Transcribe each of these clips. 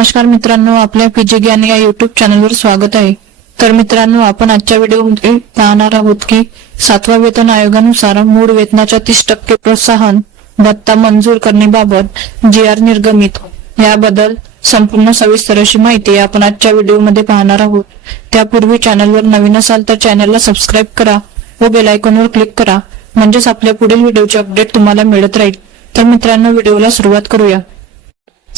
नमस्कार मित्रांनो, आपल्या पीजी ज्ञान या युट्यूब चॅनलवर स्वागत आहे। तर मित्रांनो, आपण आजच्या व्हिडिओमध्ये पाहणार आहोत की 7व्या वेतन आयोगानुसार मूळ वेतनाच्या 30% प्रोत्साहन भत्ता मंजूर करण्याबाबत जी.आर. निर्गमित याबद्दल संपूर्ण सविस्तर अशी माहिती आपण आजच्या व्हिडिओमध्ये पाहणार आहोत। त्यापूर्वी चॅनलवर नवीन असाल तर चॅनलला सबस्क्राइब करा व बेल आयकॉनवर क्लिक करा, म्हणजेच आपल्या पुढील व्हिडिओचे अपडेट तुम्हाला मिळत राहील। तर मित्रांनो, व्हिडिओला सुरुवात करूया।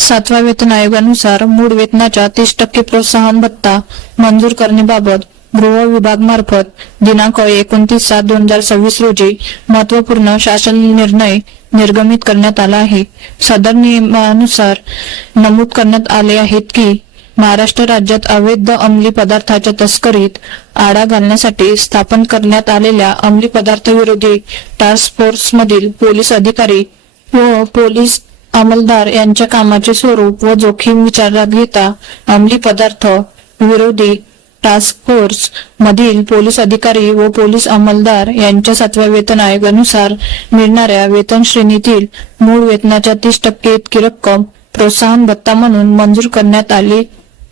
7व्या वेतन आयोगानुसार मूळ वेतनाच्या 30% प्रोत्साहन भत्ता मंजूर करण्याबाबत गृह विभाग मार्फत दिनांक 29/7/2026 रोजी महत्वपूर्ण शासन निर्णय निर्गमित करण्यात आला आहे। सदर नियमानुसार नमूद करण्यात आले आहेत की महाराष्ट्र राज्यात अवैध अंमली पदार्थाच्या तस्करीत आळा घालण्यासाठी स्थापन करण्यात आलेल्या अंमली पदार्थ विरोधी टास्क फोर्स मधील पोलीस अधिकारी व पोलीस अंमलदार यांच्या कामाचे स्वरूप व जोखीम विचारात घेता अंमली पदार्थ विरोधी टास्क फोर्स मधील पोलीस अधिकारी व पोलीस अंमलदार यांच्या 7व्या वेतन आयोगानुसार मिळणाऱ्या वेतन श्रेणीतील मूळ वेतनाच्या 30% इतकी रक्कम प्रोत्साहन भत्ता म्हणून मंजूर करण्यात आली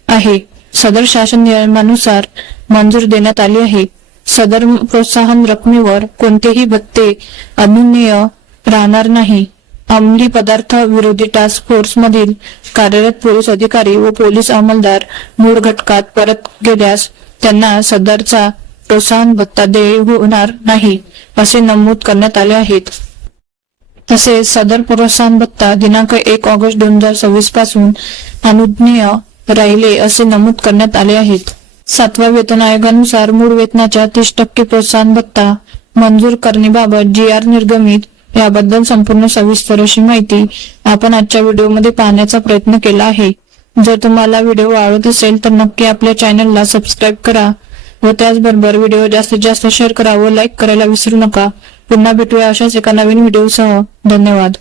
आहे। सदर शासन नियमानुसार मंजूर देण्यात आली आहे। सदर प्रोत्साहन रकमेवर कोणतेही भत्ते अनुज्ञेय राहणार नाही। अंमली पदार्थ विरोधी टास्क फोर्स मधील कार्यरत पोलीस अधिकारी व पोलीस अंमलदार मूळ घटकात परत गेल्यास त्यांना सदरचा प्रोत्साहन भत्ता देय होणार नाही, असे नमूद करण्यात आले आहेत। तसेच सदर प्रोत्साहन भत्ता दिनांक 1 ऑगस्ट 2026 पासून अनुज्ञेय राहिले असे नमूद करण्यात आले आहेत। 7व्या वेतन आयोगानुसार मूळ वेतनाच्या 30% प्रोत्साहन भत्ता मंजूर करण्याबाबत जी.आर. निर्गमित याबद्दल संपूर्ण सविस्तर अशी माहिती आपण आजच्या व्हिडिओमध्ये पाहण्याचा प्रयत्न केला आहे। जर तुम्हाला व्हिडिओ आवडत असेल तर नक्की आपल्या चॅनलला सबस्क्राइब करा व त्याचबरोबर व्हिडिओ जास्तीत जास्त शेअर करा व लाईक करायला विसरू नका। पुन्हा भेटूया अशाच एका नवीन व्हिडिओसह। धन्यवाद।